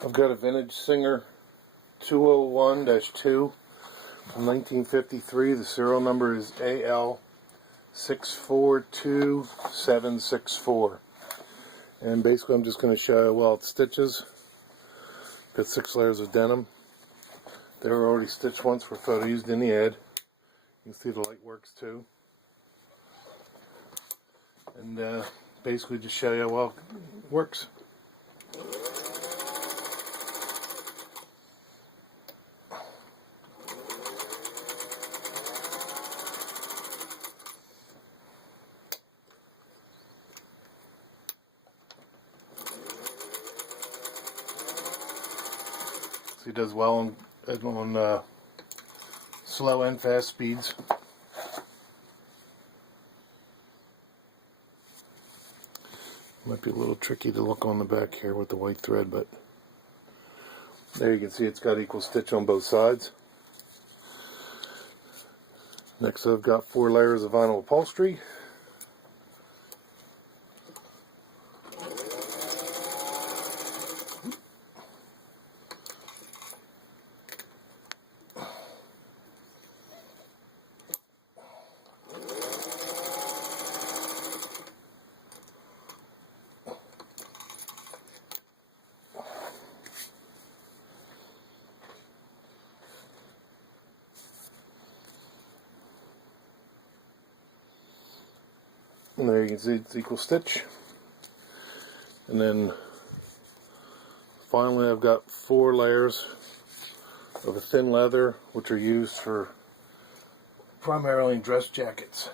I've got a vintage Singer 201-2 from 1953. The serial number is AL642764. And basically I'm just going to show you, well, it stitches. Got 6 layers of denim. They were already stitched once for photo used in the ad. You can see the light works too. And basically just show you how well it works. So he does well on slow and fast speeds. Might be a little tricky to look on the back here with the white thread, but there you can see it's got equal stitch on both sides. Next I've got 4 layers of vinyl upholstery. And there you can see it's equal stitch. And then finally I've got 4 layers of a thin leather, which are used for primarily dress jackets.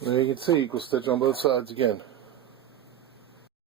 There you can see equal stitch on both sides again.